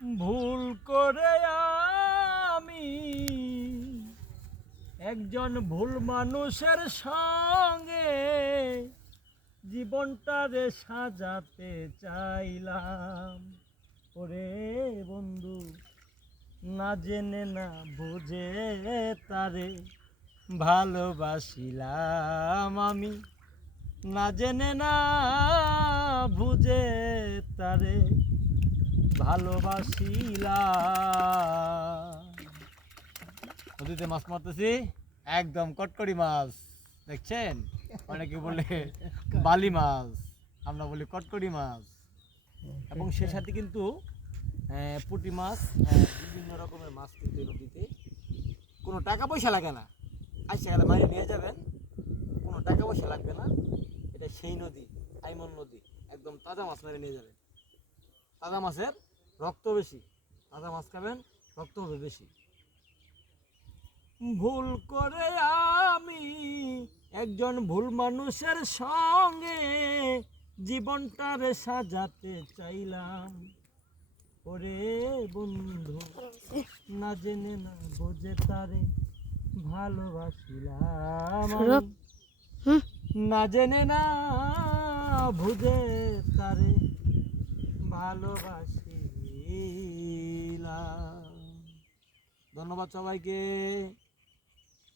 ভুল করে আমি একজন ভুল মানুষের সঙ্গে জীবনটারে সাজাতে চাইলাম। ওরে বন্ধু, না জেনে না বুঝে তারে ভালোবাসিলাম আমি, না জেনে না বুঝে তারে ভালোবাসিলাম। নদীতে মাছ মারতেছি, একদম কটকটি মাছ, দেখছেন? অনেকে বলে বালি মাছ, আমরা বলি কটকটি মাছ। এবং সে সাথে কিন্তু পুঁটি মাছ, বিভিন্ন রকমের মাছ কিন্তু এই নদীতে। কোনো টাকা পয়সা লাগে না, আইসা গেলে মারি নিয়ে যাবেন, কোনো টাকা পয়সা লাগবে না। এটা সেই নদী, আইমন নদী, একদম তাজা মাছ মারি নিয়ে যাবেন। তাজা মাছের রক্ত বেশি, তাজা মাছ খাবেন, রক্ত হবে বেশি। ভুল করে আমি একজন ভুল মানুষের সঙ্গে জীবনটারে সাজাতে চাইলাম। ওরে বন্ধু, না জেনে না বুঝে তারে ভালোবাসিলাম আমি, না জেনে না বুঝে তারে ভালোবাসিলাম। ধন্যবাদ সবাইকে।